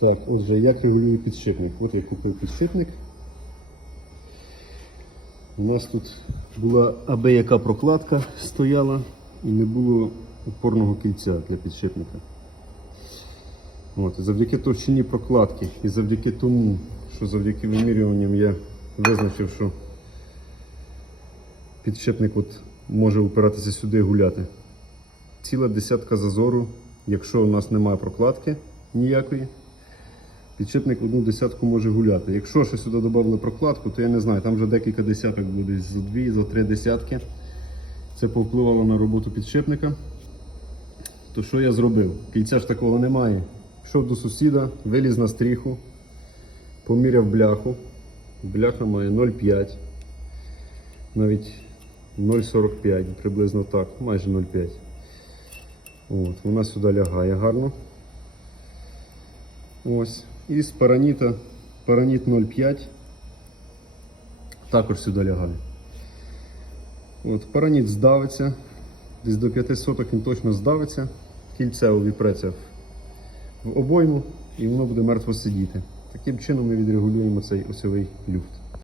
Так, отже, як регулюю підшипник? От я купив підшипник. У нас тут була аби яка прокладка стояла і не було опорного кільця для підшипника. От, завдяки товщині прокладки і завдяки тому, що завдяки вимірюванням я визначив, що підшипник от може упиратися сюди і гуляти. Ціла десятка зазору, якщо у нас немає прокладки ніякої, підшипник одну десятку може гуляти. Якщо ще сюди додали прокладку, то я не знаю, там вже декілька десяток буде, за дві, за три десятки. Це повпливало на роботу підшипника. То що я зробив? Кільця ж такого немає. Пішов до сусіда, виліз на стріху, поміряв бляху. Бляха має 0,5, навіть 0,45, приблизно так, майже 0,5. От, вона сюди лягає гарно. Ось. І з параніта, параніт 0,5 також сюди лягає. От, параніт здавиться, десь до 5 соток він точно здавиться, кільце увіпреться в обойму і воно буде мертво сидіти. Таким чином ми відрегулюємо цей осьовий люфт.